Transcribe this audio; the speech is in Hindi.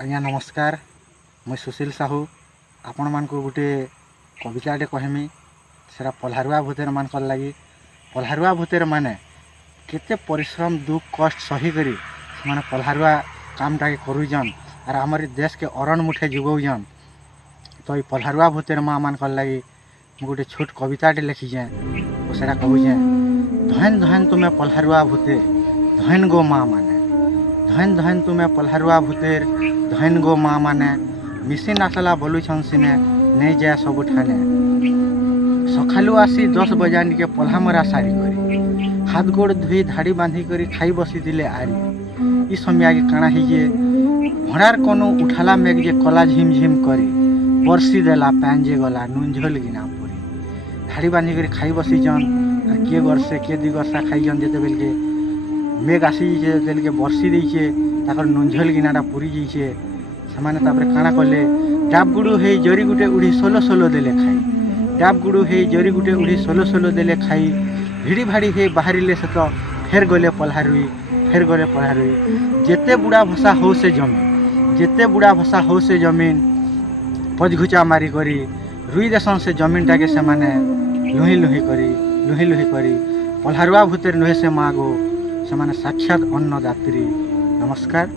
आज्ञा नमस्कार। मुई सुशील साहू आपण मानक गोटे कविताटे कहमी। सेरा पल्हारुआ भूतेर मानकर लगी। पल्हारुआ भूतेर माने केते परिश्रम दुख कष्ट सही करी माने पल्हारुआ कामटा के करूजन और आमर देश के अरण मुठे जुगौजन। तो ये पल्हारुआ भूतेर माँ मानकर लगी गोटे छोट कविताटे लिखीचे और सेटा कहूचे। धन धन तुम्हें पल्हारुआ भूतेर धन गो माँ माने, धन धन तुम्हें पल्हारुआ भूतेर धन गो माँ माने, मिसी नासला बोलुछन सिने नहीं जाए सब ठाने। सखालु आसी 10 बजानी के पल्हा मरा सारी करी, हाथ गोड़ धोई धाड़ी बांधी करी खाई बसी दिले आरी। इस समय आगे काना हिजे भड़ार कोनो उठाला मेघ जे कला झिम झिम करी, बरसी देला पैंजे गला नुंझल गिना पड़ी। धाड़ी बांधी करी खाई बसी जन किए गरसे किए दी गरसा खाई जन जेते बेल के मेघ आसी जेते के बरसी देइछे ताकर नुंझल गिनाटा पुरी जाइछे। सेमाने तापरे काना कले डाब गुडू हे जरी गुटे उड़ी सोलो सोलो देले खाई, डाब गुडू हे जरी गुटे उड़ी सोलो सोलो देले खाई। भिड़ी भाड़ी हे बाहरिले से तो फेर गले पल्हारुई, फेर गले पल्हारुई। जेते बुढ़ा भसा हो से जमीन, जेते बुढ़ा भसा हो से जमीन, पजघुचा मारी करी रुई देसन से जमीनटा के सेमाने लुही लुही करी। पल्हारुआ भूतेर नुहे से मागो सेमाने साक्षात अन्नदात्री। नमस्कार।